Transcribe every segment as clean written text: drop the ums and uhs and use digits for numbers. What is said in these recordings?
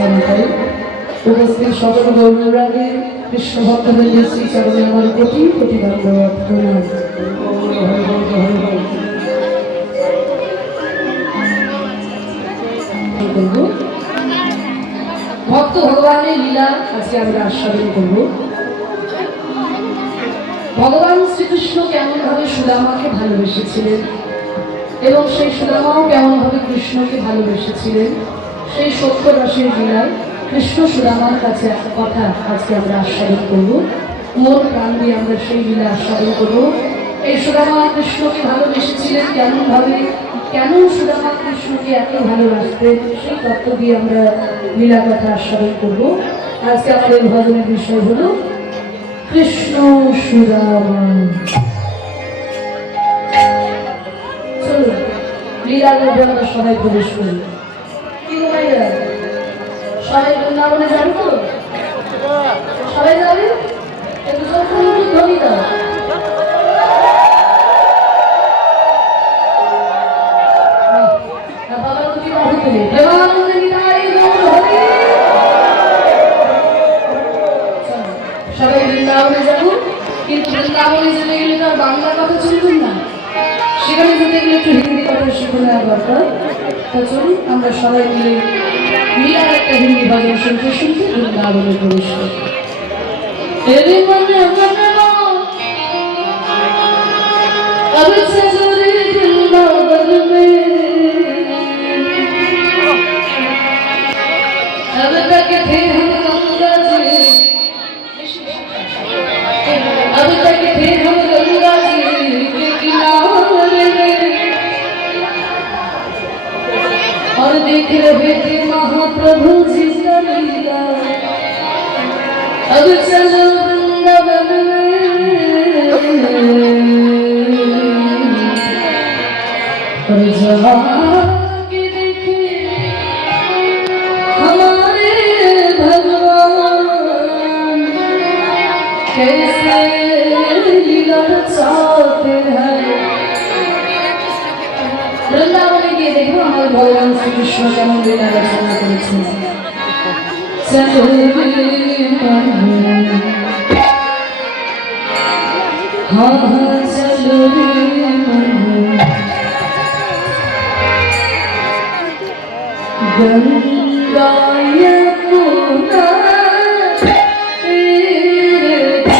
স্মরণকারী উপস্থিত সকল গৌররাগে কৃষ্ণ ভক্তদের শ্রী চরণে আমার কোটি কোটি ধন্যবাদ করব। ভক্ত ভগবানের লীলা আজকে আমরা আস্বাদন করব। ভগবান শ্রীকৃষ্ণ কেমন ভাবে সুদামাকে ভালোবেসেছিলেন এবং সেই সুদামাও কেমন ভাবে কৃষ্ণকে ভালোবেসেছিলেন, সেই সত্য রসের লীলায় কৃষ্ণ সুদামার কাছে একটা কথা আজকে আমরা আস্বাদন করব। মন প্রাণ দিয়ে আমরা সেই লীলা আস্বাদন করব। এই সুদামা কৃষ্ণকে ভালোবেসেছিলেন কেমন ভাবে, কেন সুদামা কৃষ্ণকে এত ভালোবাসতেন, সেই তত্ত্ব দিয়ে আমরা লীলা কথা আস্বাদন করব। আজকে আমাদের ভজনের বিষয় হলো কৃষ্ণ সুদামা। চলুন লীলার মধ্যে আমরা সবাই প্রবেশ করি। কি ভাইরা সবাই বৃন্দাবনে যাবে তো? সবাই যাবে? একটু ধ্বনি দাও। সবাই বৃন্দাবনে যাবো, কিন্তু বৃন্দাবনে যেতে গেলে তো আর বাংলা কথা চলবেন না, সেখানে যেতে গেলে একটু হিন্দি কথা শিখে নেওয়া দরকার। তা চলুন আমরা সবাই মিলে লীলার একটা হিন্দি ভজন শুনতে শুনতে বৃন্দাবনে প্রবেশ করি। अब चलो रे वृंदावन में, अब तक थे हम गंगा जी, अब तक थे हम गंगा जी के किनारे में, और देख रहे थे महाप्रभु जी का लीला। अब चलो वृंदावन में, और जाके देखे हमारे भगवान कैसे लीला रचाते हैं। वृंदावने गিয়ে দেখো আমার ভগবান শ্রীকৃষ্ণ কেমন লীলা রচনা করেছেন। চলো हाँ हाँ चलो गंगा यमुना तेरे जल मन,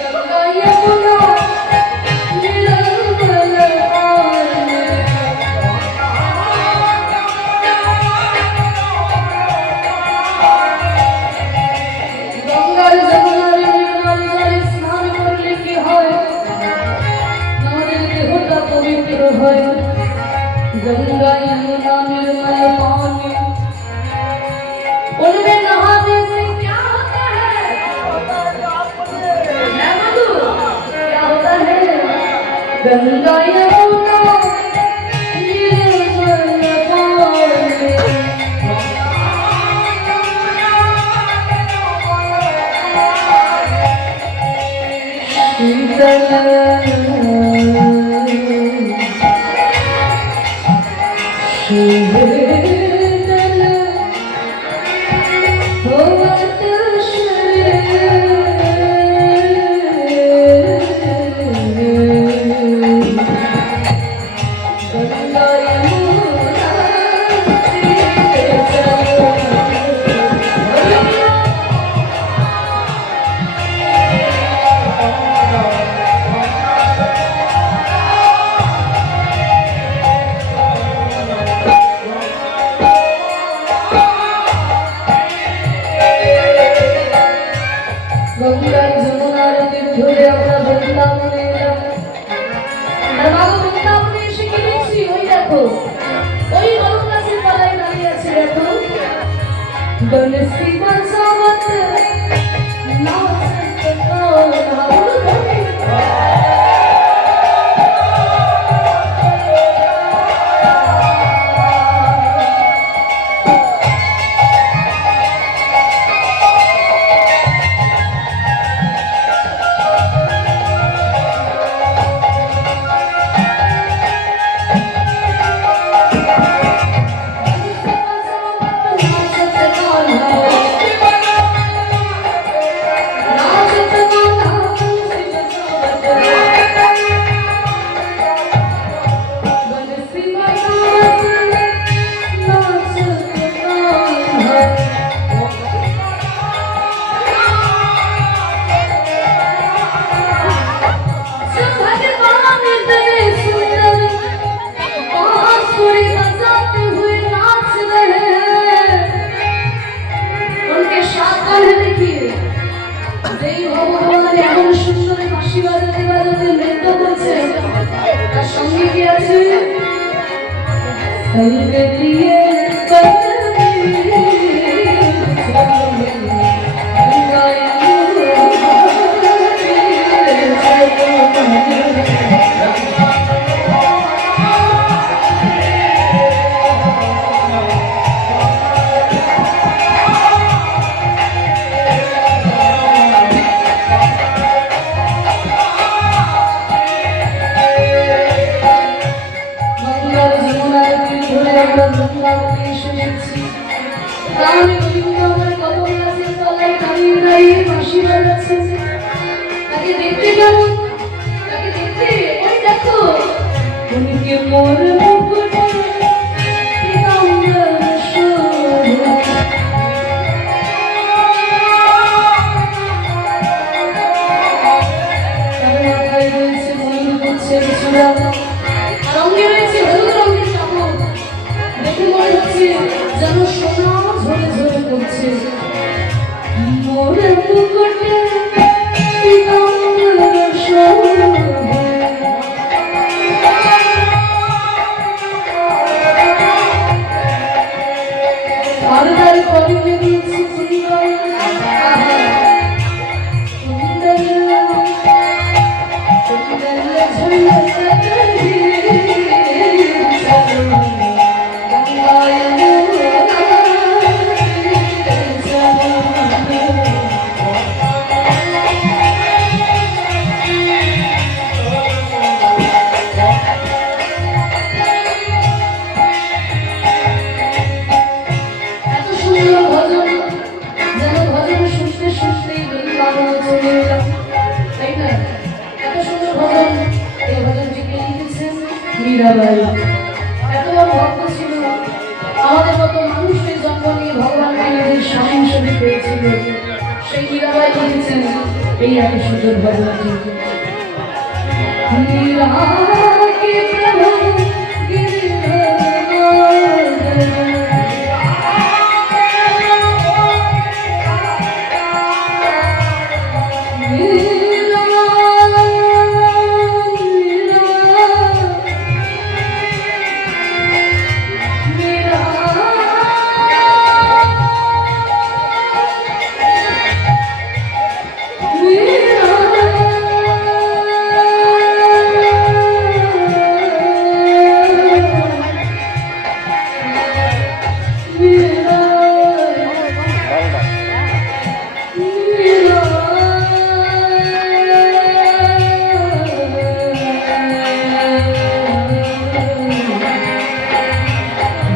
गंगा यमुना गंगा यमुना निर्मल पानी, उनमें नहाने से क्या होता है? क्या होता है? गंगा यमुना निर्मल पानी, शीतल গঙ্গার যমুনার তীরে আমরা বৃন্দাবনে এলাম। আর বাবা বৃন্দাবনে এসে কি দেখছি, ওই দেখো ওই বড় গাছের তলায় দাঁড়িয়ে আছে, দেখো বনসি বাজাবত নাচত কোনা উড়ে। আমাদের মতো মানুষের জন্ম নিয়ে ভগবানকে নিজের স্বামী হিসেবে পেয়েছিল, সেই মীরাবাই লিখেছেন এই এত সুন্দর ভগবানকে।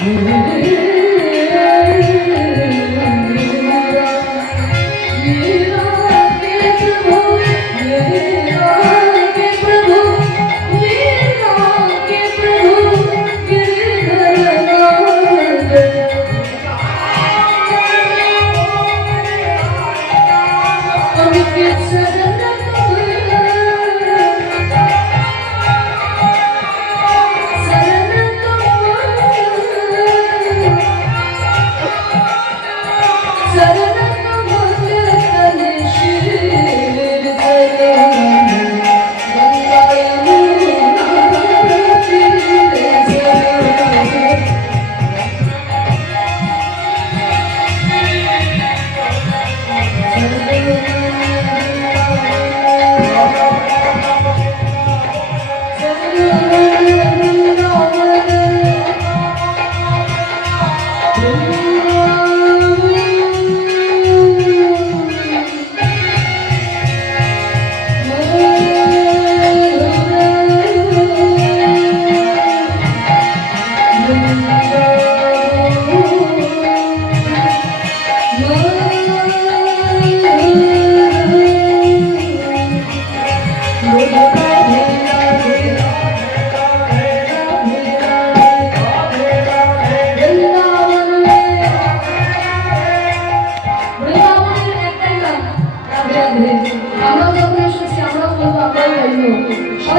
সবাই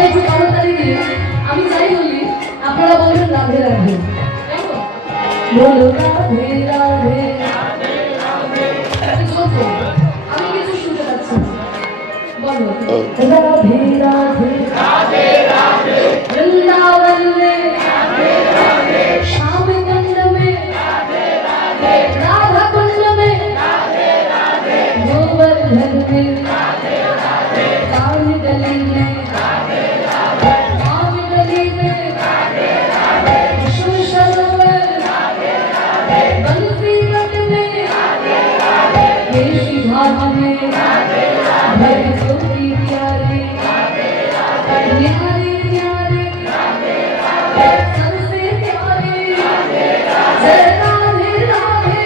একটু করতালি দিয়ে আমি যাই বলি আপনারা বলবেন রাধে রাধে। বলো রাধে রাধে, আমি কিছু শুনতে পাচ্ছি না। বলো রাধে রাধে, वृंदावन में श्याम कुंड में, राधा कुंड में, गोवर्धन में, काली गली में, काली गली में, सरोवर, बंसी घाट में, केशी घाट में, भक्तों की प्यारी न्यारी न्यारी सबसे प्यारी जय राधे राधे,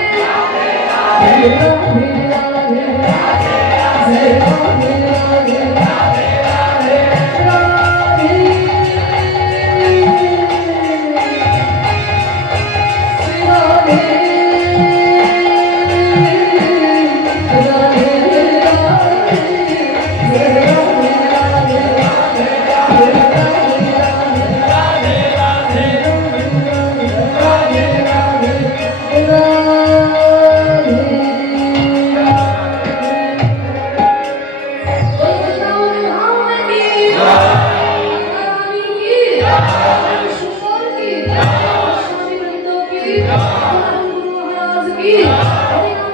जय राधे राधे, जय राधे राधे, राधे की